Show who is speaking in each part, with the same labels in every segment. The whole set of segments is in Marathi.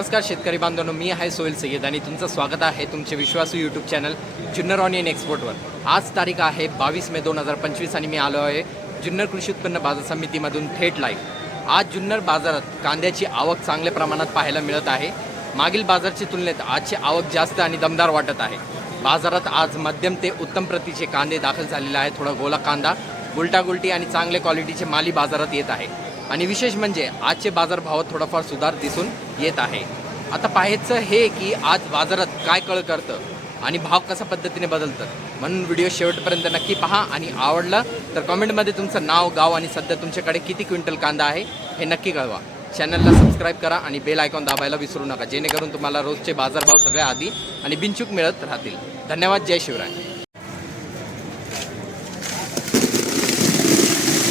Speaker 1: नमस्कार शेतकरी बांधवांनो मी आहे सोहेल सय्यद आणि तुमचं स्वागत आहे तुमचे विश्वासू यूट्यूब चॅनल जुन्नर ऑनियन एक्सपोर्टवर आज तारीख आहे बावीस मे दोन हजार पंचवीस आणि मी आलो आहे जुन्नर कृषी उत्पन्न बाजार समितीमधून थेट लाईव्ह आज जुन्नर बाजारात कांद्याची आवक चांगल्या प्रमाणात पाहायला मिळत आहे. मागील बाजारची तुलनेत आजची आवक जास्त आणि दमदार वाटत आहे. बाजारात आज मध्यम ते उत्तम प्रतीचे कांदे दाखल झालेले आहेत. थोडा गोला कांदा गुलटागुलटी आणि चांगल्या क्वालिटीचे माली बाजारात येत आहे. आणि विशेष म्हणजे आजचे बाजारभावात थोडाफार सुधार दिसून येत आहे. आता पाहायचं हे की आज बाजारात काय कळ करतं आणि भाव कशा पद्धतीने बदलतात म्हणून व्हिडिओ शेवटपर्यंत नक्की पहा आणि आवडलं तर कमेंटमध्ये तुमचं नाव गाव आणि सध्या तुमच्याकडे किती क्विंटल कांदा आहे हे नक्की कळवा. चॅनलला सबस्क्राईब करा आणि बेल आयकॉन दाबायला विसरू नका जेणेकरून तुम्हाला रोजचे बाजारभाव सगळ्या आधी आणि बिनचूक मिळत राहतील. धन्यवाद जय शिवराय.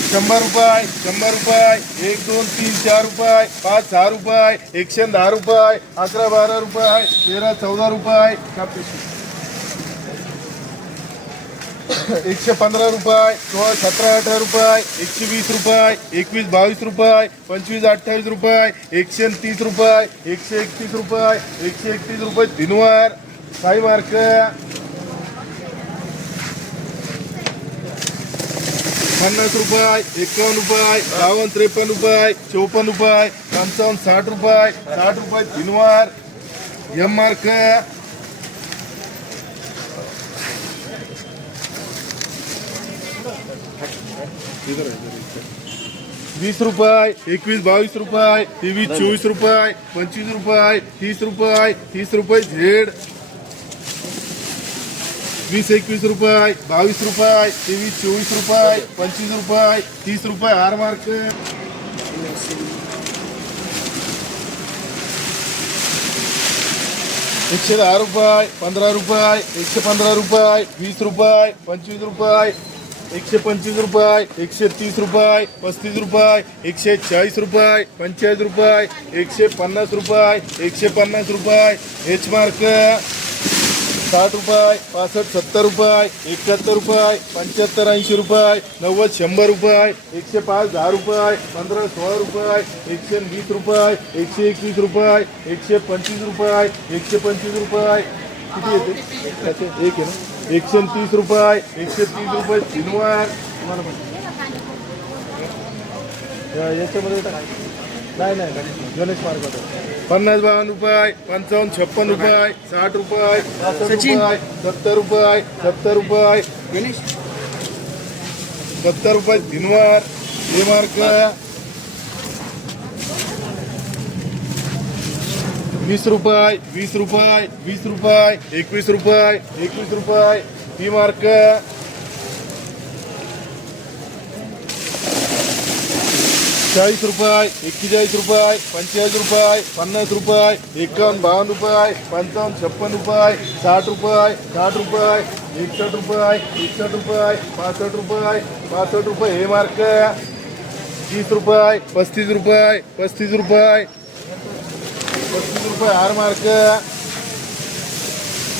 Speaker 2: शंभर रुपये शंभर रुपये एक दोन तीन चार रुपये पाच सहा रुपये एकशे दहा रुपये अकरा बारा रुपये तेरा चौदा रुपये एकशे पंधरा रुपये सोळा सतरा अठरा रुपये एकशे वीस रुपये एकवीस बावीस रुपये पंचवीस अठ्ठावीस रुपये एकशे तीस रुपये एकशे एकतीस रुपये एकशे एकतीस रुपये तीनवार काही मार्क. पन्नास रुपये एकावन्न रुपये बावन्न त्रेपन्न रुपये चौपन्न रुपये पंचावन्न साठ रुपये साठ रुपये तीनवार एम मार्क वीस रुपये एकवीस बावीस रुपये तेवीस चोवीस रुपये पंचवीस रुपये तीस रुपये तीस रुपये झेड. वीस, एकवीस रुपये, बावीस रुपये, तेवीस, चोवीस रुपये, पंचवीस रुपये, तीस रुपये हार मार्क. एकशे दहा रुपये, पंधरा रुपये, एकशे पंधरा रुपये, वीस रुपये, पंचवीस रुपये, एकशे पंचवीस रुपये, एकशे तीस रुपये, पस्तीस रुपये, एकशे चाळीस रुपये, पंचेचाळीस रुपये, एकशे पन्नास रुपये, एकशे पन्नास रुपये. एच मार्क साठ रुपये पासष्ट सत्तर रुपये एकाहत्तर रुपये पंच्याहत्तर ऐंशी रुपये नव्वद शंभर रुपये एकशे पाच दहा रुपये पंधरा सोळा रुपये एकशे वीस रुपये एकशे एकवीस रुपये एकशे पंचवीस रुपये एकशे पंचवीस रुपये. किती येते? एक आहे ना? एकशे तीस रुपये एकशे तीस रुपये तीनवार तुम्हाला पण. याच्यामध्ये नाही नाही नाही. गणेश मार्गात पन्नास बावन्न रुपये पंचावन्न छप्पन रुपये साठ रुपये रुपये सत्तर रुपये सत्तर रुपये. सत्तर रुपये दिनवार हे मार्क वीस रुपये वीस रुपये वीस रुपये एकवीस रुपये एकवीस रुपये ती मार्क चाळीस रुपये एक्केचाळीस रुपये पंचेचाळीस रुपये पन्नास रुपये एकावन्न बावन्न रुपये पंचावन्न छप्पन रुपये साठ रुपये साठ रुपये एकसष्ट रुपये एकसष्ट रुपये पासष्ट रुपये पासष्ट रुपये हे मार्क तीस रुपये पस्तीस रुपये पस्तीस रुपये पस्तीस रुपये हार मार्क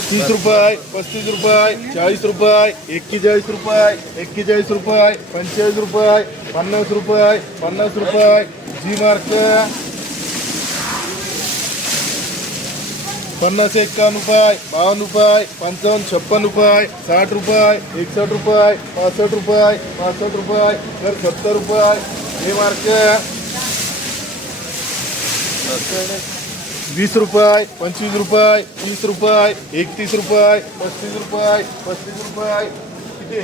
Speaker 2: तीस रुपये पस्तीस रुपये चाळीस रुपये एक्केचाळीस रुपये एक्केचाळीस रुपये पंचेचाळीस रुपये पन्नास रुपये पन्नास रुपये जी मार्क. पन्नास एकावन्न रुपये बावन्न रुपये पंचावन्न छप्पन रुपये साठ रुपये एकसष्ट रुपये पासष्ट रुपये पासष्ट रुपये तर सत्तर रुपये. हे मार्क. वीस रुपये पंचवीस रुपये तीस रुपये एकतीस रुपये पस्तीस रुपये पस्तीस रुपये. किती?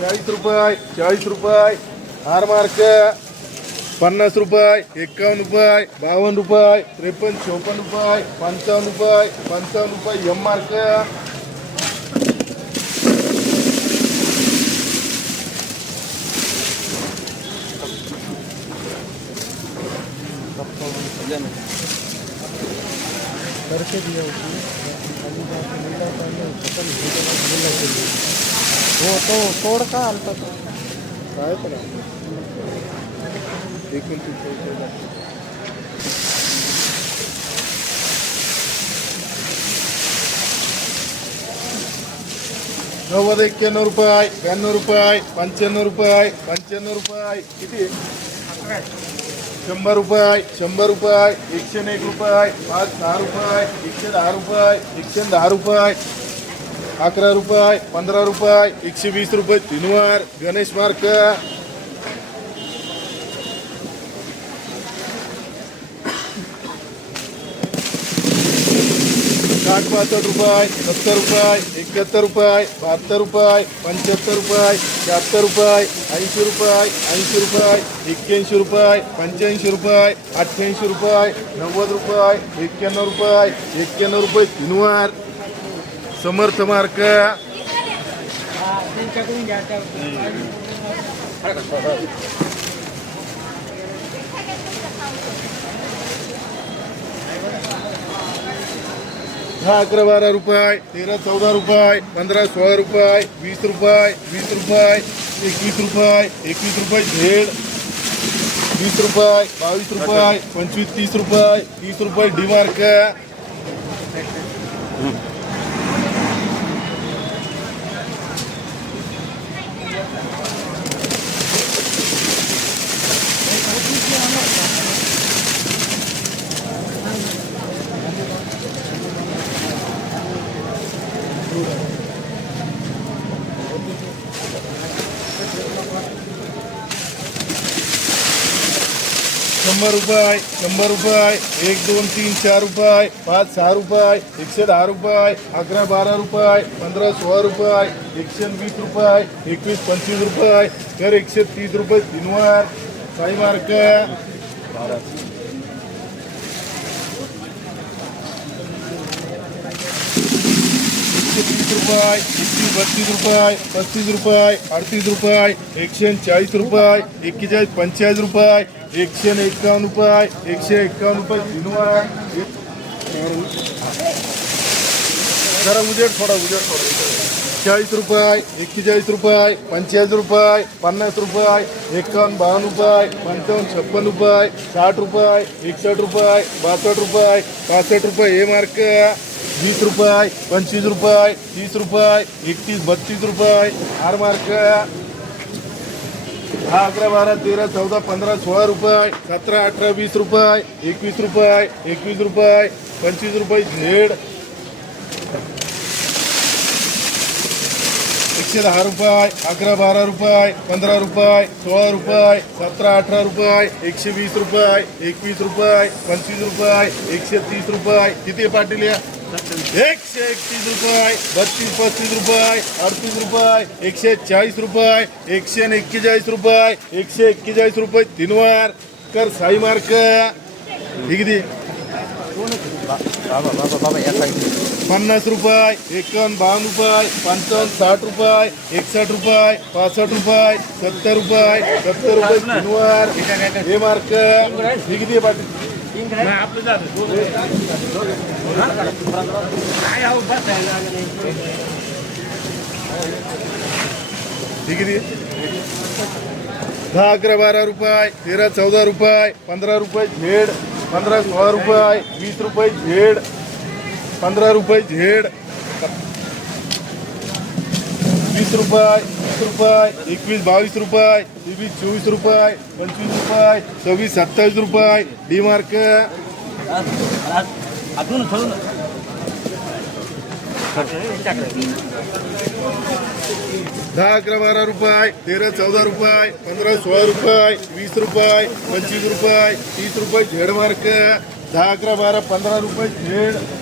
Speaker 2: चाळीस रुपये चाळीस रुपये. हार मार्क पन्नास रुपये एकावन्न रुपये बावन्न रुपये त्रेपन्न चौपन्न रुपये पंचावन्न रुपये पंचावन्न रुपये एम मार्क
Speaker 3: हो तो तोड का आलता तो?
Speaker 2: काय तर एकोणतीस चौसष्ट. नव्वद एक्क्याण्णव रुपये ब्याण्णव रुपये पंच्याण्णव रुपये पंच्याण्णव रुपये किती? शंभर रुपये शंभर रुपये एकशे एक रुपये पाच दहा रुपये एकशे दहा रुपये एकशे दहा रुपये अकरा रुपये पंधरा रुपये एकशे वीस रुपये तीनवार गणेश मार्क साठ पासष्ट रुपये सत्तर रुपये एकाहत्तर रुपये बहात्तर रुपये पंच्याहत्तर रुपये शहात्तर रुपये ऐंशी रुपये ऐंशी रुपये एक्क्याऐंशी रुपये पंच्याऐंशी रुपये अठ्ठ्याऐंशी रुपये नव्वद रुपये एक्क्याण्णव रुपये एक्क्याण्णव रुपये तीनवार समर्थ मार्क. दहा अकरा बारा रुपये तेरा चौदा रुपये पंधरा सोळा रुपये वीस रुपये वीस रुपये एकवीस रुपये एकवीस रुपये झेड वीस रुपये बावीस रुपये पंचवीस तीस रुपये तीस रुपये डीमार्क शंभर रुपये शंभर रुपये एक दोन तीन चार रुपये पाच सहा रुपये एकशे दहा रुपये अकरा बारा रुपये पंधरा सोळा रुपये एकशे वीस रुपये एकवीस पंचवीस रुपये तर एकशे तीस रुपये तीनवार काही मार्क. एकशे तीस रुपये एकशे बत्तीस रुपये पस्तीस रुपये अडतीस रुपये एकशे चाळीस रुपये एक्केचाळीस पंचेचाळीस रुपये एकशे एक्कावन्न रुपये एकशे एक्कावन्न रुपये तीनवार जरा उजेड थोडा उजेड थोडा. चाळीस रुपये एक्केचाळीस रुपये पंचेचाळीस रुपये पन्नास रुपये एक्कावन्न बावन्न रुपये पंचावन्न छप्पन रुपये साठ रुपये एकसष्ट रुपये बासष्ट रुपये पासष्ट रुपये हे मार्क वीस रुपये पंचवीस रुपये तीस रुपये एकतीस बत्तीस रुपये आर मार्क हा अकरा बारा तेरा चौदा पंधरा सोळा रुपये सतरा अठरा वीस रुपये एकवीस रुपये एकवीस रुपये पंचवीस रुपये झेड. एकशे दहा रुपये अकरा बारा रुपये पंधरा रुपये सोळा रुपये सतरा अठरा रुपये एकशे वीस रुपये एकवीस रुपये पंचवीस रुपये एकशे तीस रुपये. किती पाटील या? एकशे एकतीस रुपये, बत्तीस पस्तीस रुपये, अडतीस रुपये एकशे चाळीस रुपये एकशे रुपये एकशे एक्केचाळीस रुपये तीनवार कर साई मार्क रुपये रुपये साठ रुपये, एकसठ रुपये पासष्ट रुपये, सत्तर रुपये सत्तर रुपये हे मार्क हे? दहा अकरा बारा रुपये तेरा चौदा रुपये पंधरा रुपये झेड पंधरा सोळा रुपये वीस रुपये झेड पंधरा रुपये झेड. वीस रुपये वीस रुपये एकवीस बावीस रुपये तेवीस चोवीस रुपये पंचवीस रुपये सव्वीस सत्तावीस रुपये डी मार्क. दहा अकरा बारा रुपये तेरा चौदा रुपये पंधरा सोळा रुपये वीस रुपये पंचवीस रुपये तीस रुपये झेड मार्क. दहा अकरा बारा पंधरा रुपये झेड.